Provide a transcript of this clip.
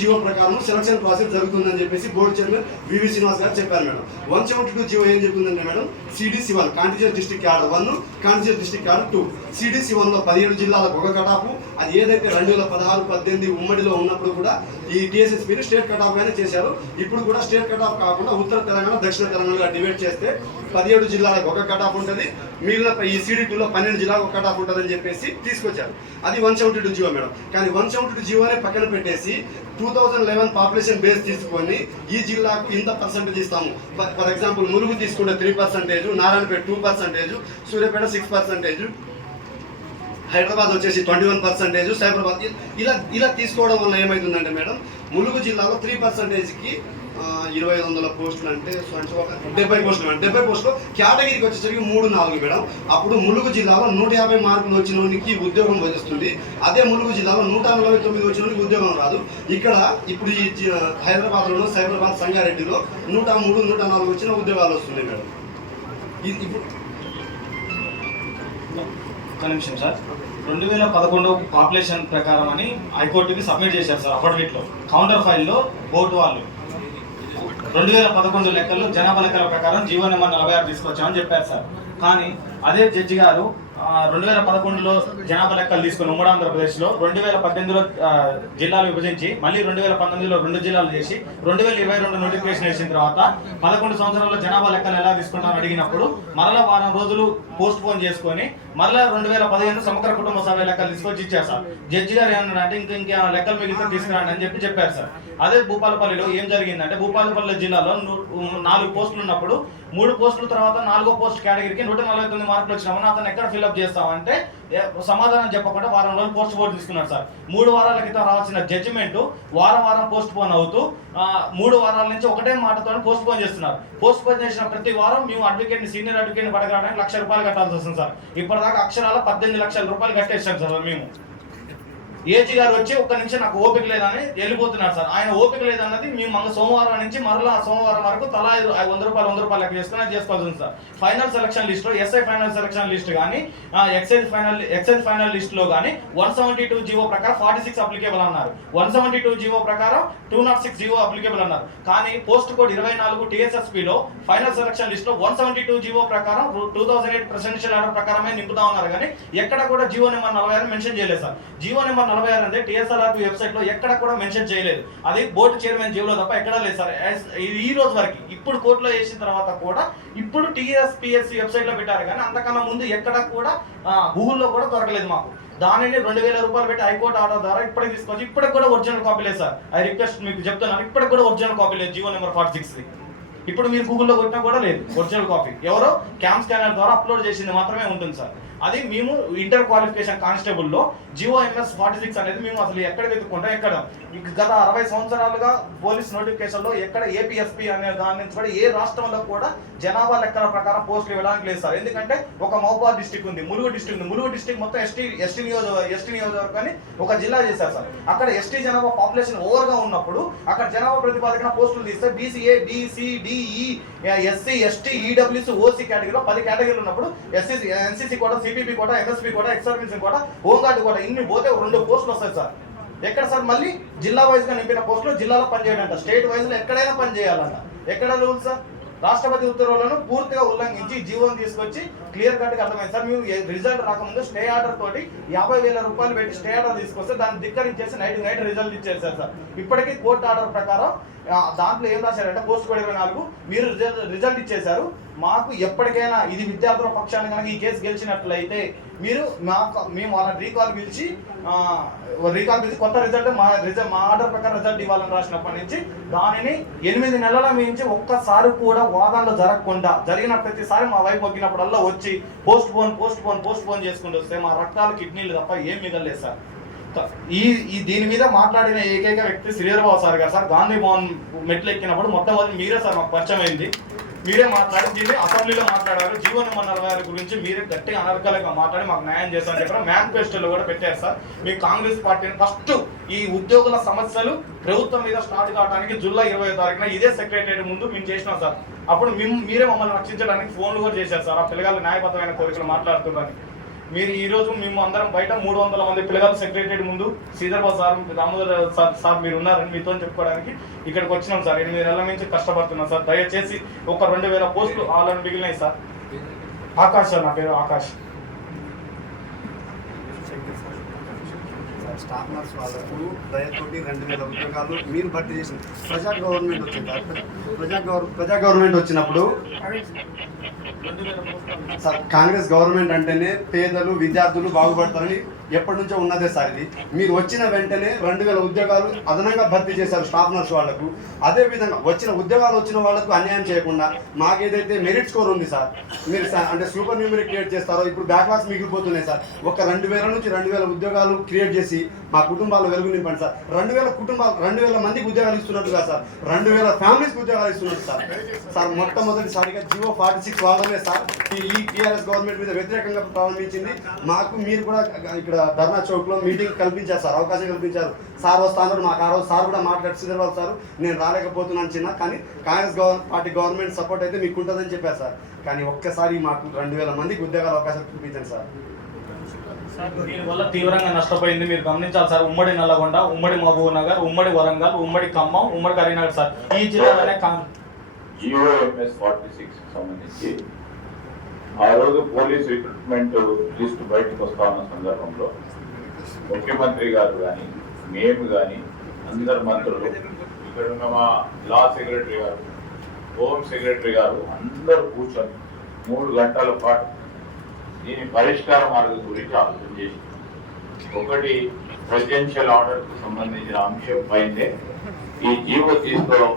GO ప్రకారం selection process జరుగుతుందని చెప్పేసి బోర్డు చైర్మన్ వివి శ్రీనివాస్ గారు చెప్పారు మేడం. 172 జీవో ఏం చెప్తుందంటే madam, CDC 1 contingent district cadre 1, contingent district cadre 2. CDC 1లో 17 జిల్లాలకు ఒక కటాపు. అది ఏదైతే 2016-18 ఉమ్మడిలో ఉన్నప్పుడు కూడా ఈ టీఎస్ఎస్పీని స్టేట్ కటాఫ్ గానే చేశారు. ఇప్పుడు కూడా స్టేట్ కటాఫ్ కాకుండా ఉత్తర తెలంగాణ, దక్షిణ తెలంగాణగా డివైడ్ చేస్తే 17 జిల్లాలకు ఒక కటాఫ్ ఉంటుంది. మిగిలిన ఈ సిడి2లో 12 జిల్లాలకు ఒక కటాఫ్ ఉంటుందని చెప్పేసి తీసుకొచ్చారు. అది 172 జీవో మేడం. కానీ 172 జీవోనే పక్కన పెట్టేసి 2011 పాపులేషన్ బేస్ తీసుకొని ఈ జిల్లాకు ఇంత పర్సెంటేజ్ ఇస్తాము. ఫర్ ఎగ్జాంపుల్ ములుగు తీసుకుంటే 3%, నారాయణపేట 2%, సూర్యాపేట 6%, హైదరాబాద్ వచ్చేసి 21%, సైబరాబాద్ ఇలా తీసుకోవడం వల్ల ఏమవుతుందంటే మేడం, ములుగు జిల్లాలో 3%కి 2,500 పోస్టులు అంటే 70 పోస్టులు మేడం. 70 పోస్టులు కేటగిరీకి వచ్చేసరికి 3-4 మేడం. అప్పుడు ములుగు జిల్లాలో 150 మార్కులు వచ్చిన వానికి ఉద్యోగం వస్తుంది. అదే ములుగు జిల్లాలో 149 వచ్చిన వానికి ఉద్యోగం రాదు. ఇప్పుడు ఈ హైదరాబాద్లోనూ, సైబరాబాద్, సంగారెడ్డిలో 103, 104 వచ్చిన ఉద్యోగాలు వస్తున్నాయి మేడం. ఇప్పుడు ఒక నిమిషం సార్, 2011 పాపులేషన్ ప్రకారం అని హైకోర్టుకి సబ్మిట్ చేశారు సార్. అఫిడవిట్లో కౌంటర్ ఫైల్లో బోర్డు వాళ్ళు 2011 లెక్కలు జనాభా లెక్కల ప్రకారం జీవో నెంబర్ 46 తీసుకొచ్చామని చెప్పారు సార్. కానీ అదే జడ్జి గారు 2011లో జనాభా లెక్కలు తీసుకుని ఉమ్మడి ఆంధ్రప్రదేశ్లో 2018లో జిల్లాలు విభజించి మళ్ళీ 2019లో 2 జిల్లాలు చేసి 2022 నోటిఫికేషన్ వేసిన తర్వాత 11 సంవత్సరాల్లో జనాభా లెక్కలు ఎలా తీసుకుంటామని అడిగినప్పుడు మరలా వారం రోజులు పోస్ట్ పోన్ చేసుకొని మరలా 2015 సమగ్ర కుటుంబ సర్వే లెక్కలు తీసుకొచ్చి ఇచ్చారు సార్. జడ్జి గారు ఏమన్నారంటే ఇంకా లెక్కలు మిగిలితే తీసుకురండి అని చెప్పారు సార్. అదే భూపాలపల్లిలో ఏం జరిగిందంటే, భూపాలపల్లి జిల్లాలో 4 పోస్టులు ఉన్నప్పుడు 3 పోస్టుల తర్వాత 4వ పోస్ట్ కేటగిరీకి 149 మార్కులు వచ్చినామని అతను ఎక్కడ ఫిల్అప్ చేస్తామంటే సమాధానం చెప్పకుండా వారం రోజులు పోస్ట్ పోన్ తీసుకున్నాడు సార్. 3 వారాల క్రితం రావాల్సిన జడ్జిమెంట్ వారం పోస్ట్ పోన్ అవుతూ 3 వారాల నుంచి ఒకటే మాటతో పోస్ట్ పోన్ చేస్తున్నారు. పోస్ట్ పోన్ చేసిన ప్రతి వారం మేము సీనియర్ అడ్వకేట్ని పడగడానికి ₹1,00,000 కట్టాల్సి వస్తుంది సార్. ఇప్పటిదాకా అక్షరాల 18 లక్షల రూపాయలు కట్టేసాం సార్ మేము. ఏజీ గారు వచ్చి ఒక్క నిమిషం నాకు ఓపిక లేదని వెళ్ళిపోతున్నారు సార్. ఆయన ఓపిక లేదన్నది మేము సోమవారం నుంచి మరలా సోమవారం వరకు తలా ₹100 లెక్క చేసుకోవాల్సి ఉంది సార్. ఫైనల్ సెలక్షన్ లిస్ట్ లో ఎస్ఐ ఫైనల్ సెలక్షన్ లిస్ట్ కానీ ఎక్సైజ్ ఫైనల్ లిస్ట్ లో కానీ 172 జీవో ప్రకారం 46 అప్లికేబుల్ అన్నారు. 172 జీవో ప్రకారం 206 జీవో అప్లికేబుల్ అన్నారు. కానీ పోస్ట్ కోడ్ 24 టీఎస్ఎస్పీ లో ఫైనల్ సెలక్షన్ లిస్ట్ లో 172 జీవో ప్రకారం 2008 ప్రెసిడెన్షియల్ ఆర్డర్ ప్రకారమే నింపుతా ఉన్నారు. కానీ ఎక్కడ కూడా జీవో నెంబర్ 46 మెన్షన్ చేయలేదు సార్. జీవో నెంబర్ 46 అంటే టీఎస్ఆర్ఆర్పీ వెబ్సైట్ లో ఎక్కడ కూడా మెన్షన్ చేయలేదు. అది బోర్డు చైర్మన్ జీవోలో తప్ప ఎక్కడా లేదు సార్. ఈ రోజు వరకు ఇప్పుడు కోర్టులో వేసిన తర్వాత కూడా ఇప్పుడు టీఎస్పీఎస్సీ వెబ్సైట్ లో పెట్టారు. కానీ అంతకన్నా ముందు ఎక్కడ కూడా గూగుల్లో కూడా దొరకలేదు మాకు. దానిని ₹2,000 పెట్టి హైకోర్టు ఆర్డర్ ద్వారా ఇప్పటికి తీసుకొచ్చి ఇప్పటికి కూడా ఒరిజినల్ కాపీ లేదు సార్. ఐ రిక్వెస్ట్ మీకు చెప్తున్నాను, ఇప్పటికి కూడా ఒరిజినల్ కాపీ లేదు జీవో నెంబర్ 46. ఇప్పుడు మీరు గూగుల్లో కొట్టినా కూడా లేదు ఒరిజినల్ కాపీ. ఎవరో క్యామ్ స్కానర్ ద్వారా అప్లోడ్ చేసింది మాత్రమే ఉంటుంది సార్. అది మేము ఇంటర్ క్వాలిఫికేషన్ కానిస్టేబుల్లో GOMS 46 అనేది మేము అసలు ఎక్కడ వెతుక్కుంటాం, ఎక్కడ గత 60 సంవత్సరాలుగా పోలీస్ నోటిఫికేషన్లో ఎక్కడ ఏపీఎస్పీ అనే దాని నుంచి కూడా ఏ రాష్ట్రంలో కూడా జనాభా లెక్కల ప్రకారం పోస్టులు ఇవ్వడానికి లేదు సార్. ఎందుకంటే ఒక మహబూబాబాద్ డిస్టిక్ ఉంది, ములుగు డిస్టిక్ మొత్తం ఎస్టీ నియోజకవర్గాన్ని ఒక జిల్లా చేశారు సార్. అక్కడ ఎస్టీ జనాభా పాపులేషన్ ఓవర్గా ఉన్నప్పుడు అక్కడ జనాభా ప్రతిపాదన పోస్టులు తీస్తే BCA, BC, DE, SC, ST, EWS, OC కేటగిరీలో 10 కేటగిరీలు ఉన్నప్పుడు NCC కూడా, CPP కూడా, MSP కూడా, ఎక్స్-సర్వీసింగ్ కూడా, హోంగార్డ్ కూడా ఇన్ని పోతే 2 పోస్టులు వస్తాయి సార్. ఎక్కడ సార్ మళ్ళీ జిల్లా వైజ్ గా నింపిన పోస్టులు జిల్లాలో పనిచేయాలంట, స్టేట్ వైజ్ లో ఎక్కడైనా పనిచేయాలంట. ఎక్కడ రూల్ సార్? రాష్ట్రపతి ఉత్తర్వులను పూర్తిగా ఉల్లంఘించి జీవోని తీసుకొచ్చి క్లియర్ కట్ గా అర్థమైంది సార్. మేము రిజల్ట్ రాకముందు స్టే ఆర్డర్ తోటి ₹50,000 పెట్టి స్టే ఆర్డర్ తీసుకొస్తే దాన్ని ధిక్కరించేసి నైట్ రిజల్ట్ ఇచ్చేసారు సార్. ఇప్పటికీ కోర్టు ఆర్డర్ ప్రకారం దాంట్లో ఏం రాశారంటే పోస్ట్ కోడ్ 24 మీరు రిజల్ట్ ఇచ్చేశారు. మాకు ఎప్పటికైనా ఇది విద్యార్థుల పక్షాన్ని కనుక ఈ కేసు గెలిచినట్లయితే మీరు మేము వాళ్ళని రీకాల్ పిలిచి కొత్త రిజల్ట్ మా ఆర్డర్ ప్రకారం రిజల్ట్ ఇవ్వాలని రాసినప్పటి నుంచి దానిని 8 నెలల మించి ఒక్కసారి కూడా వాదనలు జరగకుండా జరిగిన ప్రతిసారి మా వైపు మొగ్గినప్పుడల్లా వచ్చి పోస్ట్ పోన్ చేసుకుంటూ వస్తే మా రక్తాలు కిడ్నీలు తప్ప ఏం మిగలేదు సార్. దీని మీద మాట్లాడిన ఏకైక వ్యక్తి శ్రీధరబాబు సార్ గారు సార్. గాంధీ భవన్ మెట్లు ఎక్కినప్పుడు మొట్టమొదటి మీరే సార్ మాకు పరిచయం అయింది. మీరే మాట్లాడి దీన్ని అసెంబ్లీలో మాట్లాడారు. జీవో నెంబర్ 46 గురించి మీరే గట్టిగా అనర్గళంగా మాట్లాడి మాకు న్యాయం చేస్తామని చెప్పారు. మేనిఫెస్టోలో కూడా పెట్టారు సార్. మీ కాంగ్రెస్ పార్టీని ఫస్ట్ ఈ ఉద్యోగుల సమస్యలు ప్రభుత్వం మీద స్టార్ట్ కావడానికి జూలై 20వ తారీఖున ఇదే సెక్రటరియట్ ముందు మేము చేసినాం సార్. అప్పుడు మీరే మమ్మల్ని రక్షించడానికి ఫోన్లు కూడా చేశారు సార్. ఆ పిల్లగాళ్ళు న్యాయబద్ధమైన కోరికలు మాట్లాడుతున్నారని. మీరు ఈ రోజు మేము అందరం బయట 300 మంది పిల్లగాలు సెక్రటరీ ముందు శ్రీధర్బాబు సార్, దామోదర్ సార్ మీరు ఉన్నారని మీతో చెప్పుకోవడానికి ఇక్కడికి వచ్చినాం సార్. 8 నెలల నుంచి కష్టపడుతున్నాం సార్. దయచేసి ఒక 2000 పోస్టులు ఆల్రెడీ మిగిలినాయి సార్. ఆకాష్ సార్, నా పేరు ఆకాష్. స్టాఫ్ నర్స్ వాళ్ళకు దయతోటి 2000 ఉద్యోగాలు మీరు భర్తీ చేసిన ప్రజా గవర్నమెంట్ వచ్చింది. ప్రజా గవర్నమెంట్ వచ్చినప్పుడు సార్ కాంగ్రెస్ గవర్నమెంట్ అంటేనే పేదలు విద్యార్థులు బాగుపడతారని ఎప్పటి నుంచో ఉన్నదే సార్. ఇది మీరు వచ్చిన వెంటనే 2000 ఉద్యోగాలు అదనంగా భర్తీ చేశారు స్టాఫ్ నర్స్ వాళ్లకు. అదే విధంగా ఉద్యోగాలు వచ్చిన వాళ్లకు అన్యాయం చేయకుండా మాకు ఏదైతే మెరిట్ స్కోర్ ఉంది సార్, మీరు అంటే సూపర్ న్యూమరీ క్రియేట్ చేస్తారో ఇప్పుడు బ్యాక్లాగ్స్ మిగిలిపోతున్నాయి సార్. ఒక 2000 నుంచి 2000 ఉద్యోగాలు క్రియేట్ చేసి మా కుటుంబాలు వెలుగు నింపండి సార్. 2000 మందికి ఉద్యోగాలు ఇస్తున్నట్టుగా సార్ 2000 ఫ్యామిలీస్కి ఉద్యోగాలు ఇస్తున్నారు సార్. సార్ మొట్టమొదటిసారిగా జియో 46 వాడమే సార్ ఈ టీఆర్ఎస్ గవర్నమెంట్ మీద వ్యతిరేకంగా ప్రారంభించింది. మాకు మీరు కూడా ఇక్కడ ధర్నా చౌక్ లో మీటింగ్ కల్పించారు సార్, అవకాశం కల్పించారు. సార్ వస్తాను మాకు ఆ రోజు సార్ కూడా మాట్లాడి శ్రీధర్బాబు సార్ నేను రాలేకపోతున్నాను చిన్న, కానీ కాంగ్రెస్ పార్టీ గవర్నమెంట్ సపోర్ట్ అయితే మీకు ఉంటుందని చెప్పారు సార్. కానీ ఒక్కసారి మాకు 2000 మందికి ఉద్యోగాల అవకాశం చూపించండి సార్. దీనివల్ల తీవ్రంగా నష్టపోయింది మీరు గమనించాలి సార్. ఉమ్మడి నల్లగొండ, ఉమ్మడి మహబూబ్ నగర్, ఉమ్మడి వరంగల్, ఉమ్మడి ఖమ్మం, ఉమ్మడి కరీంనగర్ సార్. ఈ జిల్లాలోనే GOMS 46 సంబంధించి ఆ రోజు పోలీస్ రిక్రూట్మెంట్ లిస్ట్ బయటకు వస్తా ఉన్న సందర్భంలో ముఖ్యమంత్రి గారు కానీ మేము కానీ అందరు మంత్రులు, ఇక్కడ ఉన్న మా లా సెక్రటరీ గారు, హోమ్ సెక్రటరీ గారు అందరూ కూర్చొని 3 గంటల పాటు దీని పరిష్కార మార్గం గురించి ఆలోచన చేసి ఒకటి ప్రెసిడెన్షియల్ ఆర్డర్ కు సంబంధించిన అంశం పైనే ఈ జీవో తీసుకోవడం